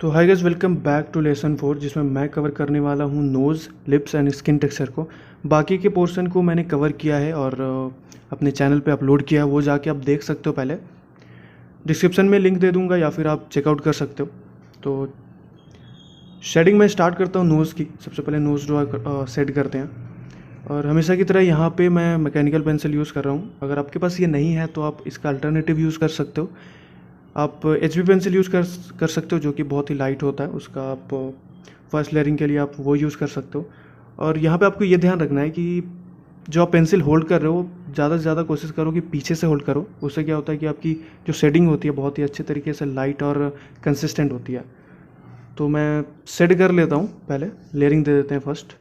तो hi guys, welcome back to lesson 4 जिसमें मैं कवर करने वाला हूँ nose, lips and skin texture को। बाकी के पोर्शन को मैंने कवर किया है और अपने चैनल पे अपलोड किया है, वो जाके आप देख सकते हो। पहले डिस्क्रिप्शन में लिंक दे दूँगा या फिर आप चेकआउट कर सकते हो। तो शेडिंग में स्टार्ट करता हूँ नोज़ की। सबसे पहले नोज़ ड्रॉ सेट करते हैं और हमेशा की तरह यहाँ पे मैं मैकेनिकल पेंसिल यूज़ कर रहा हूँ। अगर आपके पास ये नहीं है तो आप इसका अल्टरनेटिव यूज़ कर सकते हो। आप HB पेंसिल यूज़ कर सकते हो, जो कि बहुत ही लाइट होता है। उसका आप फर्स्ट लेयरिंग के लिए आप वो यूज़ कर सकते हो। और यहाँ पे आपको ये ध्यान रखना है कि जो आप पेंसिल होल्ड कर रहे हो, ज़्यादा से ज़्यादा कोशिश करो कि पीछे से होल्ड करो। उससे क्या होता है कि आपकी जो शेडिंग होती है बहुत ही अच्छे तरीके से लाइट और कंसिस्टेंट होती है। तो मैं सेट कर लेता हूँ, पहले लेयरिंग दे देते हैं फर्स्ट।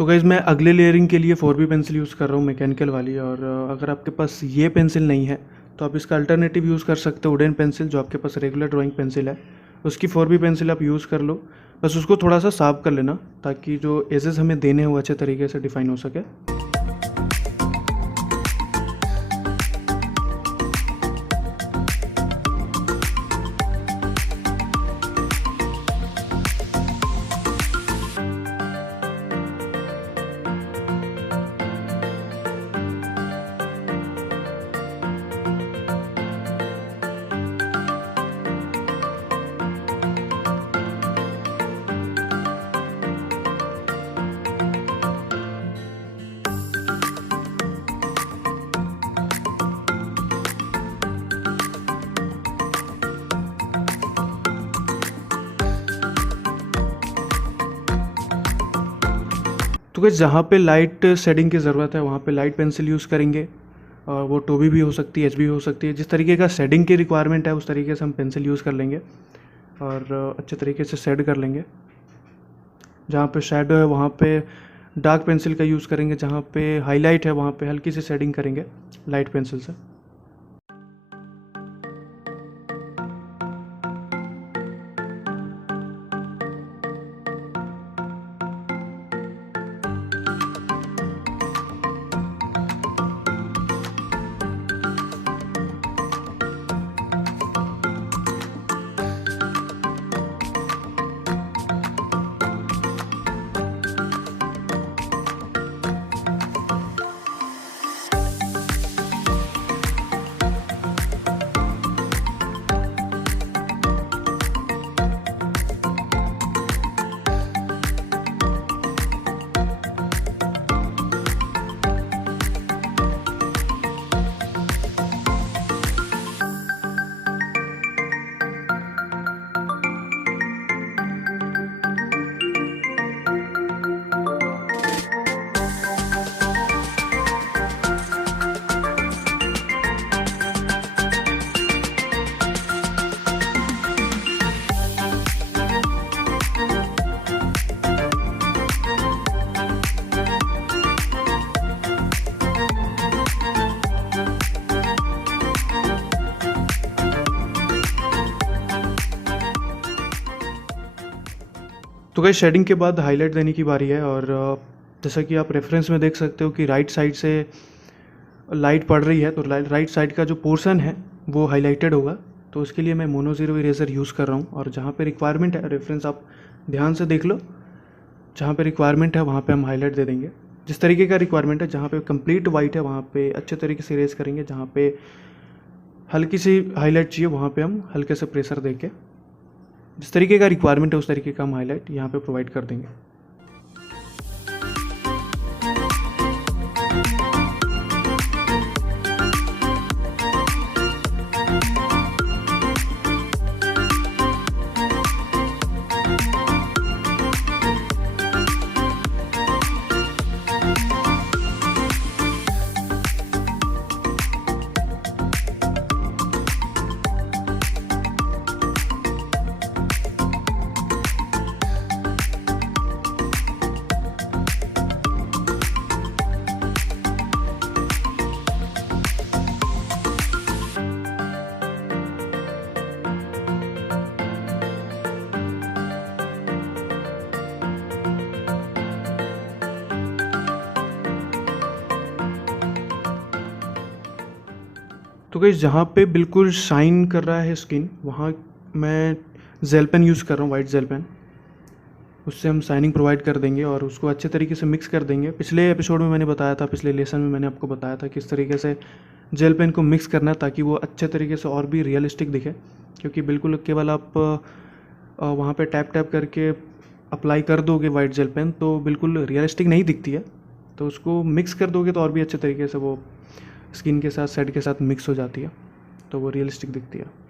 तो गाइज़, मैं अगले लेयरिंग के लिए 4B पेंसिल यूज़ कर रहा हूँ, मैकेनिकल वाली। और अगर आपके पास ये पेंसिल नहीं है तो आप इसका अल्टरनेटिव यूज़ कर सकते हो, वुडन पेंसिल। जो आपके पास रेगुलर ड्राइंग पेंसिल है उसकी 4B पेंसिल आप यूज़ कर लो। बस उसको थोड़ा सा साफ कर लेना ताकि जो एजेस हमें देने हो अच्छे तरीके से डिफाइन हो सके। तो गाइस, जहाँ पे लाइट शेडिंग की ज़रूरत है वहाँ पे लाइट पेंसिल यूज़ करेंगे। और वो 2B भी हो सकती है, HB भी हो सकती है। जिस तरीके का शेडिंग की रिक्वायरमेंट है उस तरीके से हम पेंसिल यूज़ कर लेंगे और अच्छे तरीके से शेड कर लेंगे। जहाँ पे शैडो है वहाँ पे डार्क पेंसिल का यूज़ करेंगे, जहाँ पे हाईलाइट है वहाँ पे हल्की सी शेडिंग करेंगे लाइट पेंसिल से। तो गाइस शेडिंग के बाद हाईलाइट देने की बारी है, और जैसा कि आप रेफरेंस में देख सकते हो कि राइट साइड से लाइट पड़ रही है, तो राइट साइड का जो पोर्शन है वो हाईलाइटेड होगा। तो उसके लिए मैं मोनो ज़ीरो इरेजर यूज़ कर रहा हूँ, और जहाँ पे रिक्वायरमेंट है, रेफरेंस आप ध्यान से देख लो, जहाँ पे रिक्वायरमेंट है वहाँ पे हम हाईलाइट दे देंगे। जिस तरीके का रिक्वायरमेंट है, जहाँ पे कंप्लीट वाइट है वहाँ पे अच्छे तरीके से इरेज करेंगे, जहाँ पे हल्की सी हाईलाइट चाहिए वहाँ पे हम हल्के से प्रेशर देके जिस तरीके का रिक्वायरमेंट है उस तरीके का हम हाईलाइट यहाँ पे प्रोवाइड कर देंगे। तो गाइस जहाँ पे बिल्कुल शाइन कर रहा है स्किन, वहाँ मैं जेल पेन यूज़ कर रहा हूँ, वाइट जेल पेन। उससे हम शाइनिंग प्रोवाइड कर देंगे और उसको अच्छे तरीके से मिक्स कर देंगे। पिछले एपिसोड में मैंने बताया था, पिछले लेसन में मैंने आपको बताया था किस तरीके से जेल पेन को मिक्स करना है ताकि वो अच्छे तरीके से और भी रियलिस्टिक दिखे। क्योंकि बिल्कुल केवल आप वहाँ पे टैप टैप करके अप्लाई कर दोगे वाइट जेल पेन तो बिल्कुल रियलिस्टिक नहीं दिखती है। तो उसको मिक्स कर दोगे तो और भी अच्छे तरीके से वो स्किन के साथ, सेट के साथ मिक्स हो जाती है, तो वो रियलिस्टिक दिखती है।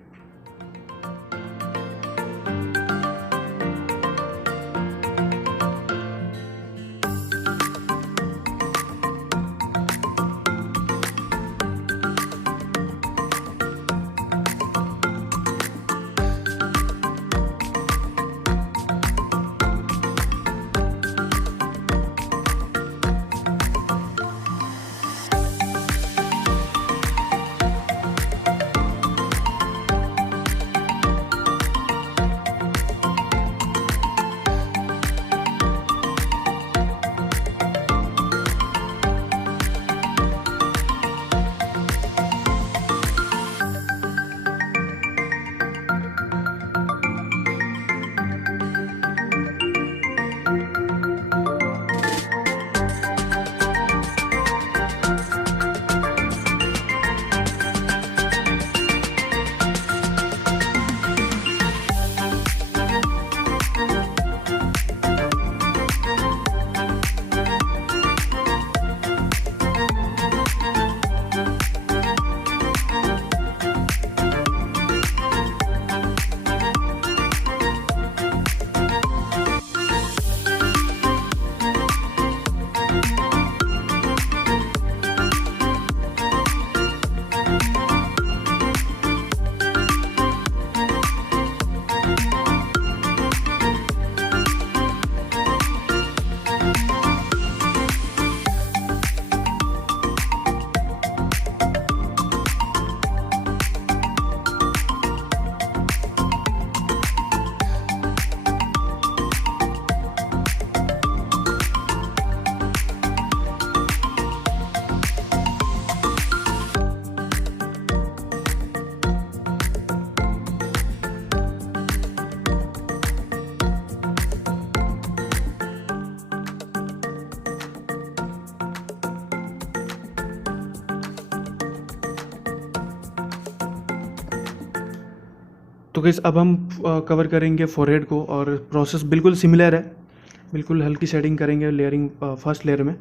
तो गाइस अब हम कवर करेंगे फोरहेड को, और प्रोसेस बिल्कुल सिमिलर है। बिल्कुल हल्की शेडिंग करेंगे, लेयरिंग फर्स्ट लेयर में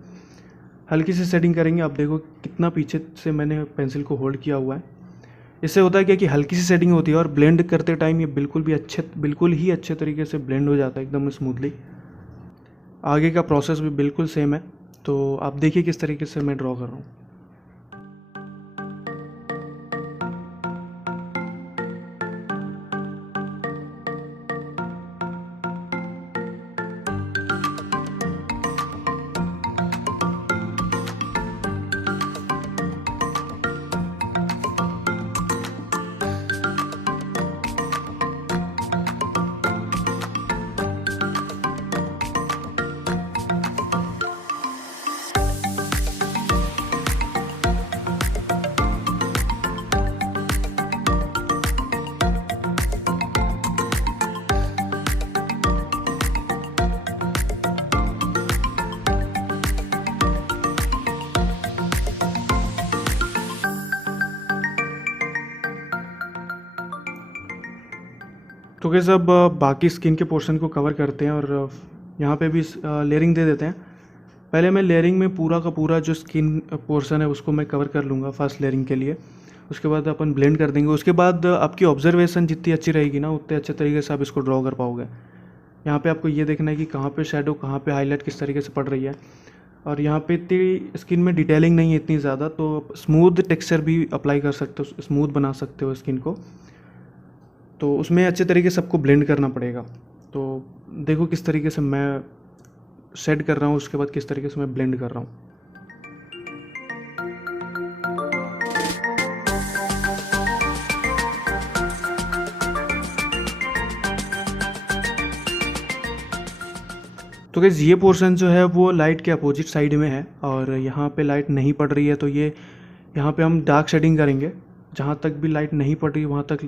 हल्की सी शेडिंग करेंगे। आप देखो कितना पीछे से मैंने पेंसिल को होल्ड किया हुआ है। इससे होता है क्या कि हल्की सी शेडिंग होती है और ब्लेंड करते टाइम ये बिल्कुल ही अच्छे तरीके से ब्लेंड हो जाता है एकदम स्मूथली। आगे का प्रोसेस भी बिल्कुल सेम है, तो आप देखिए किस तरीके से मैं ड्रॉ कर रहा हूँ। तो कैसे अब बाकी स्किन के पोर्शन को कवर करते हैं और यहाँ पे भी लेयरिंग दे देते हैं। पहले मैं लेयरिंग में पूरा का पूरा जो स्किन पोर्शन है उसको मैं कवर कर लूँगा फर्स्ट लेयरिंग के लिए। उसके बाद अपन ब्लेंड कर देंगे। उसके बाद आपकी ऑब्जर्वेशन जितनी अच्छी रहेगी ना उतने अच्छे तरीके से आप इसको ड्रॉ कर पाओगे। यहाँ पे आपको ये देखना है कि कहाँ पे शैडो, कहाँ पे हाईलाइट किस तरीके से पड़ रही है। और यहाँ पे इतनी स्किन में डिटेलिंग नहीं है इतनी ज़्यादा, तो स्मूथ टेक्सचर भी अप्लाई कर सकते हो, स्मूथ बना सकते हो स्किन को। तो उसमें अच्छे तरीके से सबको ब्लेंड करना पड़ेगा। तो देखो किस तरीके से मैं शेड कर रहा हूँ, उसके बाद किस तरीके से मैं ब्लेंड कर रहा हूँ। तो गाइस ये पोर्शन जो है वो लाइट के अपोजिट साइड में है और यहाँ पे लाइट नहीं पड़ रही है, तो ये यहाँ पे हम डार्क शेडिंग करेंगे। जहाँ तक भी लाइट नहीं पड़ रही वहाँ तक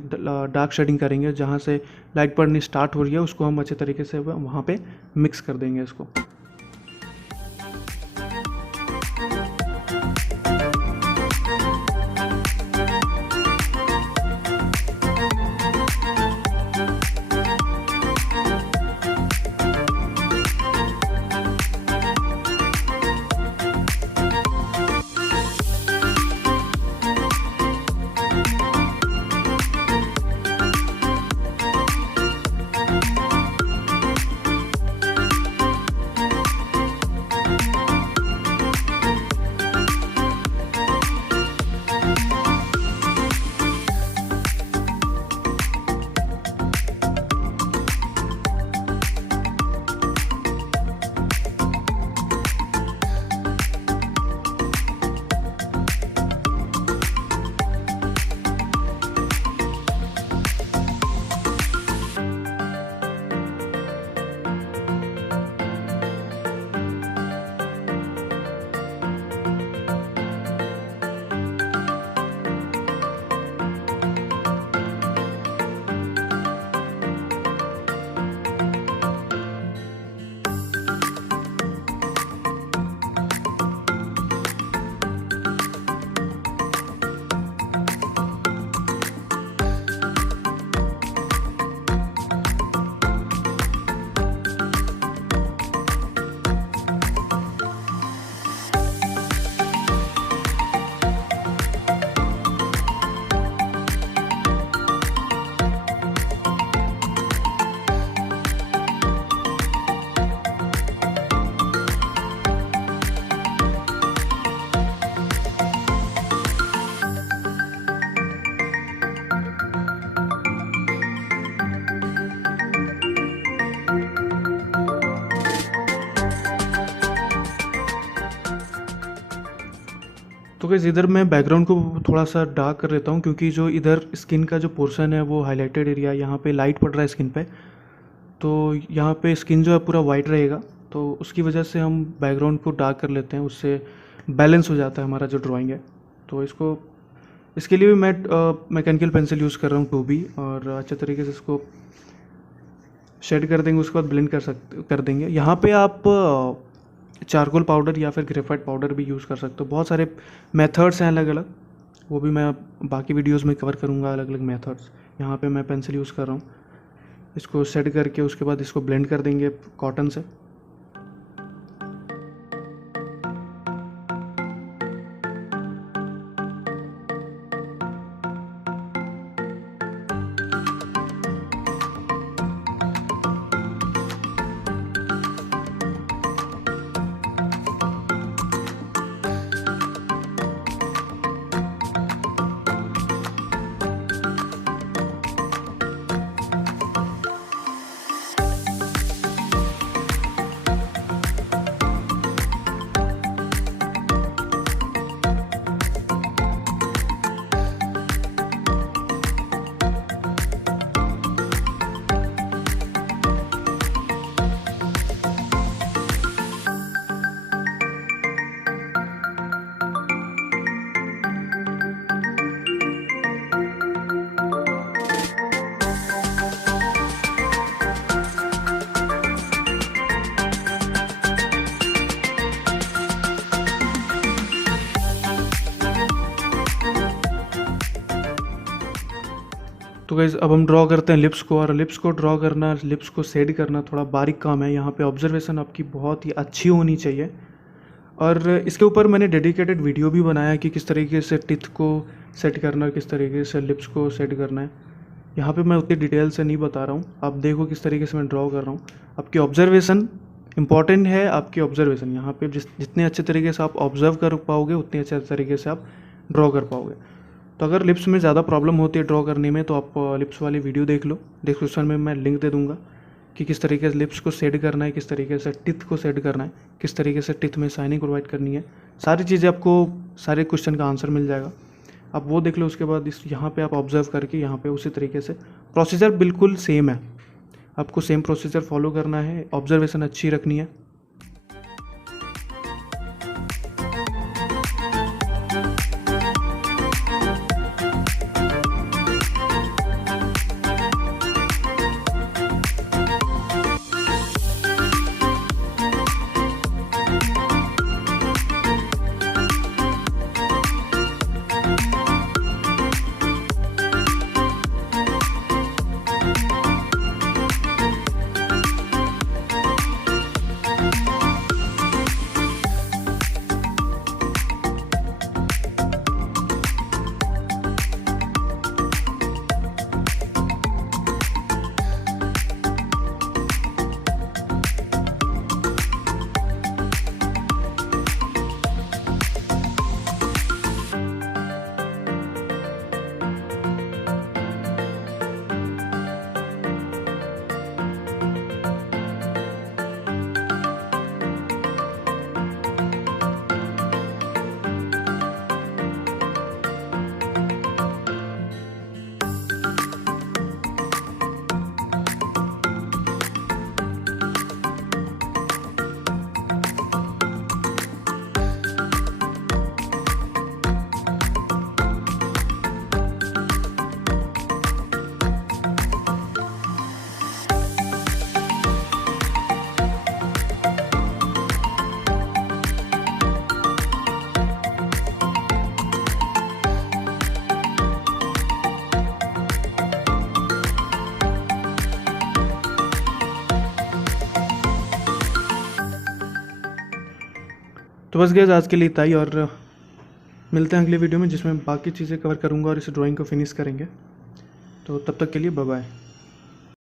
डार्क शेडिंग करेंगे। जहाँ से लाइट पड़नी स्टार्ट हो रही है उसको हम अच्छे तरीके से वहाँ पे मिक्स कर देंगे इसको। तो गाइस इधर मैं बैकग्राउंड को थोड़ा सा डार्क कर देता हूँ, क्योंकि जो इधर स्किन का जो पोर्शन है वो हाईलाइटेड एरिया, यहाँ पे लाइट पड़ रहा है स्किन पे, तो यहाँ पे स्किन जो है पूरा वाइट रहेगा। तो उसकी वजह से हम बैकग्राउंड को डार्क कर लेते हैं, उससे बैलेंस हो जाता है हमारा जो ड्राइंग है। तो इसके लिए भी मैं मैकेनिकल पेंसिल यूज़ कर रहा हूँ 2B, और अच्छे तरीके से इसको शेड कर देंगे। उसके बाद ब्लेंड कर देंगे। यहाँ पे आप चारकोल पाउडर या फिर ग्रेफाइट पाउडर भी यूज़ कर सकते हो। बहुत सारे मेथड्स हैं अलग अलग, वो भी मैं बाकी वीडियोस में कवर करूँगा अलग अलग मेथड्स। यहाँ पे मैं पेंसिल यूज़ कर रहा हूँ। इसको सेट करके उसके बाद इसको ब्लेंड कर देंगे कॉटन से। तो गाइस अब हम ड्रॉ करते हैं लिप्स को, और लिप्स को ड्रॉ करना, लिप्स को सेट करना थोड़ा बारीक काम है। यहाँ पे ऑब्जर्वेशन आपकी बहुत ही अच्छी होनी चाहिए, और इसके ऊपर मैंने डेडिकेटेड वीडियो भी बनाया है कि किस तरीके से टिथ को सेट करना है, किस तरीके से लिप्स को सेट करना है। यहाँ पे मैं उतनी डिटेल से नहीं बता रहा हूँ, आप देखो किस तरीके से मैं ड्रॉ कर रहा हूँ। आपकी ऑब्जर्वेशन इंपॉर्टेंट है, आपकी ऑब्जर्वेशन यहाँ पे जितने अच्छे तरीके से आप ऑब्जर्व कर पाओगे उतने अच्छे तरीके से आप ड्रॉ कर पाओगे। तो अगर लिप्स में ज़्यादा प्रॉब्लम होती है ड्रॉ करने में तो आप लिप्स वाली वीडियो देख लो, डिस्क्रिप्शन में मैं लिंक दे दूँगा कि किस तरीके से लिप्स को सेट करना है, किस तरीके से टिथ को सेट करना है, किस तरीके से टिथ में शाइनिंग प्रोवाइड करनी है। सारी चीज़ें आपको, सारे क्वेश्चन का आंसर मिल जाएगा, आप वो देख लो। उसके बाद इस यहाँ पे आप ऑब्जर्व करके यहाँ पे उसी तरीके से प्रोसीजर बिल्कुल सेम है, आपको सेम प्रोसीजर फॉलो करना है, ऑब्जर्वेशन अच्छी रखनी है। तो बस गाइस आज के लिए इतना ही, और मिलते हैं अगले वीडियो में जिसमें बाकी चीज़ें कवर करूँगा और इस ड्राइंग को फिनिश करेंगे। तो तब तक के लिए बाय बाय।